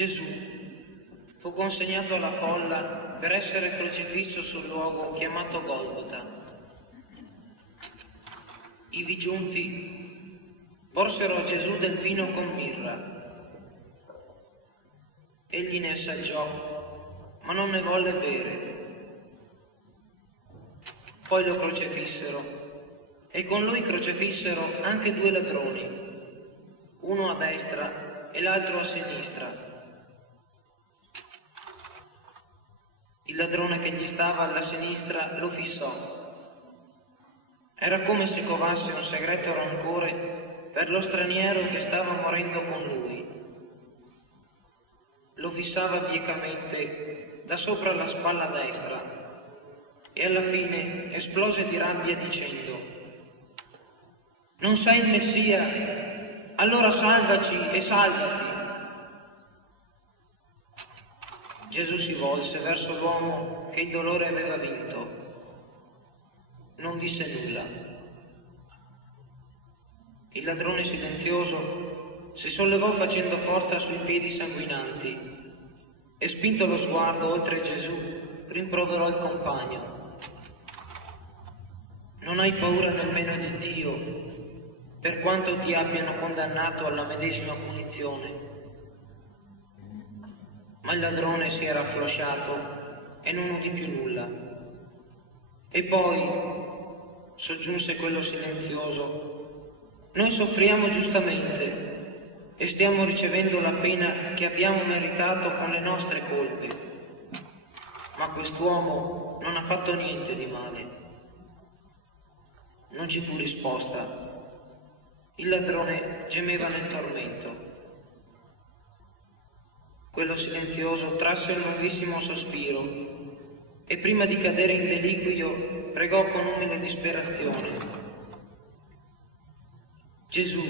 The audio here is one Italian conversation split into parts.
Gesù fu consegnato alla folla per essere crocifisso sul luogo chiamato Golgota. Ivi giunti porsero a Gesù del vino con mirra. Egli ne assaggiò, ma non ne volle bere. Poi lo crocefissero e con lui crocefissero anche 2 ladroni, uno a destra e l'altro a sinistra. Il ladrone che gli stava alla sinistra lo fissò. Era come se covasse un segreto rancore per lo straniero che stava morendo con lui. Lo fissava biecamente da sopra la spalla destra e alla fine esplose di rabbia dicendo: «Non sei il Messia? Allora salvaci e salvati!» Gesù si volse verso l'uomo che il dolore aveva vinto. Non disse nulla. Il ladrone silenzioso si sollevò facendo forza sui piedi sanguinanti e, spinto lo sguardo oltre Gesù, rimproverò il compagno: «Non hai paura nemmeno di Dio, per quanto ti abbiano condannato alla medesima punizione?» Ma il ladrone si era afflosciato e non udì più nulla. E poi soggiunse quello silenzioso: «Noi soffriamo giustamente e stiamo ricevendo la pena che abbiamo meritato con le nostre colpe. Ma quest'uomo non ha fatto niente di male». Non ci fu risposta. Il ladrone gemeva nel tormento. Quello silenzioso trasse un lunghissimo sospiro e prima di cadere in deliquio pregò con umile disperazione: «Gesù,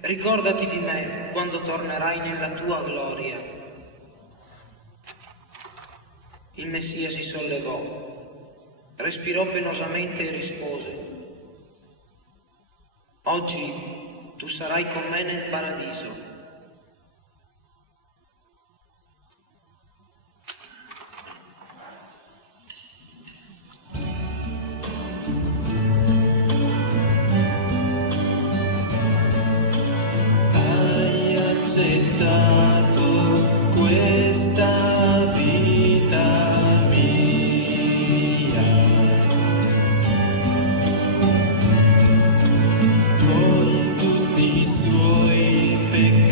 ricordati di me quando tornerai nella tua gloria». Il Messia si sollevò, respirò penosamente e rispose: «Oggi tu sarai con me nel paradiso». Questa vita mia, con tutti i suoi peccati.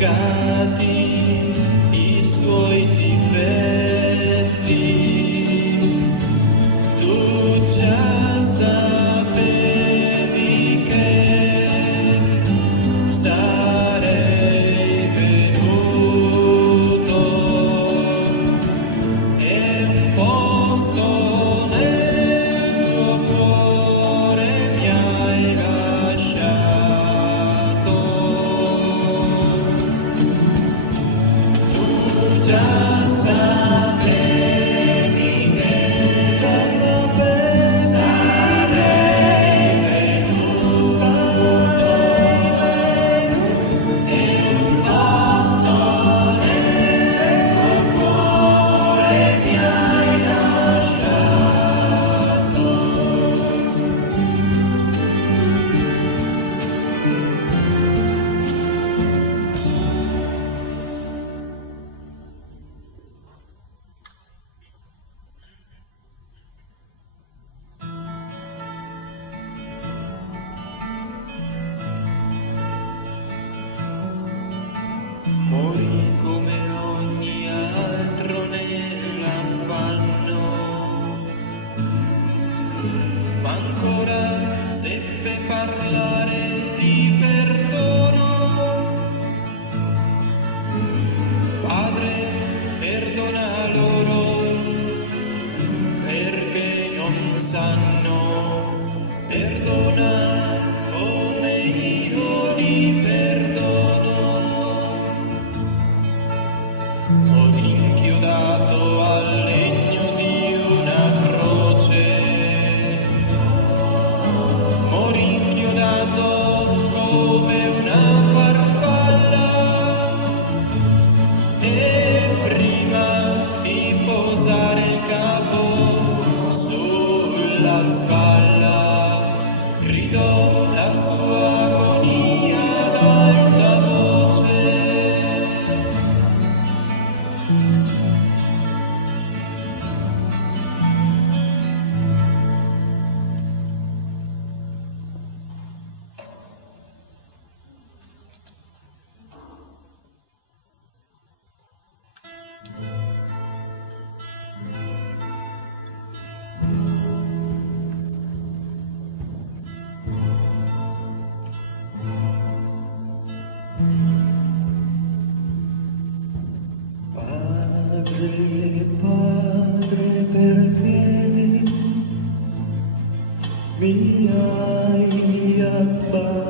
hai abbandonato.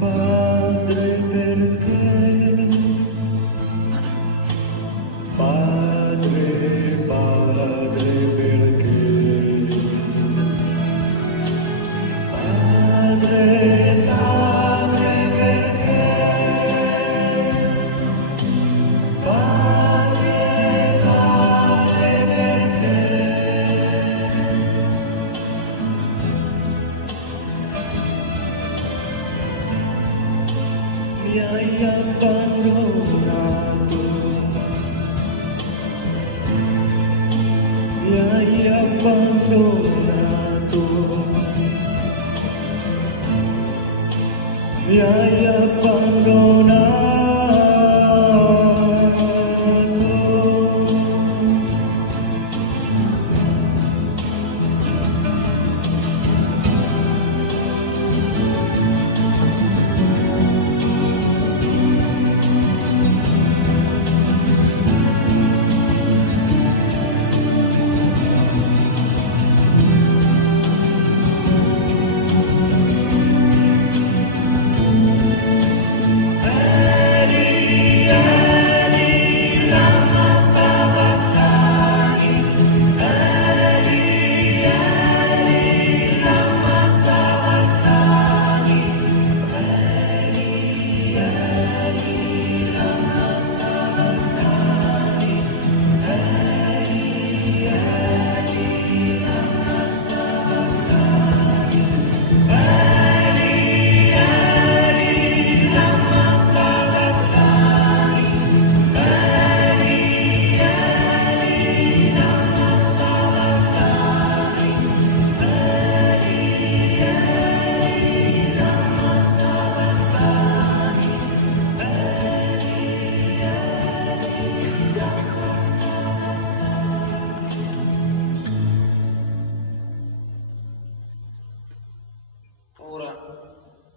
Padre, perché? Padre, Padre, perché? Padre, Padre, perché? Padre, Padre, perché? Mi hai abbandonato, mi hai abbandonato, mi hai abbandonato.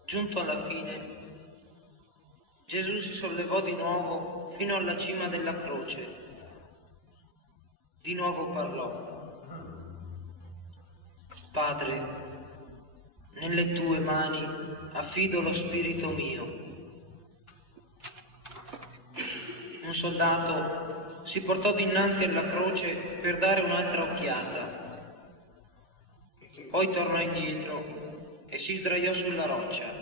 Giunto alla fine, Gesù si sollevò di nuovo fino alla cima della croce. Di nuovo parlò: Padre, nelle tue mani affido lo spirito mio. Un soldato si portò dinanzi alla croce per dare un'altra occhiata. Poi tornò indietro e si sdraiò sulla roccia.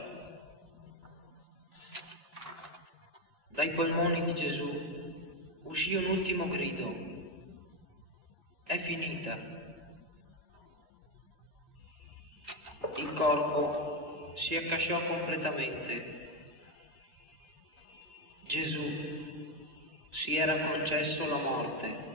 Dai polmoni di Gesù uscì un ultimo grido: è finita. Il corpo si accasciò completamente. Gesù si era concesso la morte.